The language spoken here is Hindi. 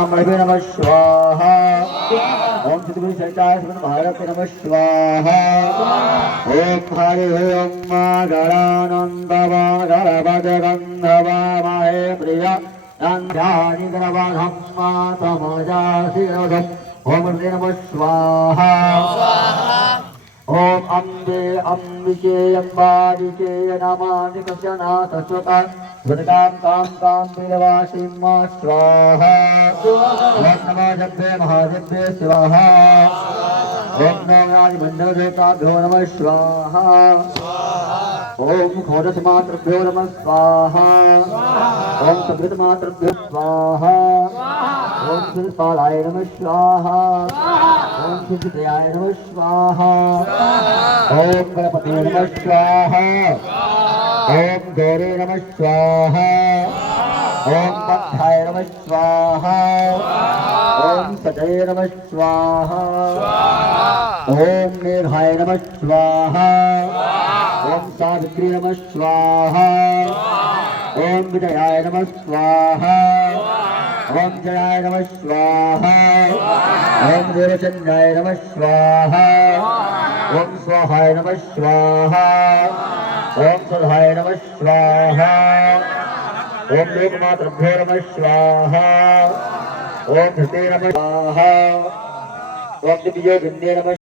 नमः स्वाहा ओम सतगुरु सचाय भारत नमः स्वाहा ओम हरि ओम गणानंदवा गणपतगंधवा महे प्रिय नंदानि गणपधम्मा तमजासिरवधम् ओम नमः स्वाहा ओम अम्बे अम्बिके अम्बादिके नमामि कश्यनाथ स्वता वदकां कां कां विलवासिं स्वाहा ओम नमो जब्बे महादेव्ये स्वाहा ओम नमो मंडलदेवताभ्यो नमः स्वाहा ओम घोरसमात्रभ्यो नमः स्वाहा ओम सभृतमात्रभ्यो स्वाहा ओम शिवपालाय नमः स्वाहा ओम शिवदयाय नमः स्वाहा ओम गणपते नमः स्वाहा ओम गौरे नमः स्वाहा ओम बद्धाय नमः स्वाहा ओम सजय नमः स्वाहा ओम मेघाय नमः स्वाहा ओम सावित्री नमः स्वाहा ओम विजयाय नमः स्वाहा ओम जयाय नमः स्वाहा ओम देवचंद्राय नमः स्वाहा ओम स्वाहाय नमः स्वाहा ओम सदाय नमः स्वाहा ओम लोकमात्रभ्यो नमः स्वाहा ओम धृते नमः स्वाहा ओम दिव्योगिन्ये नमः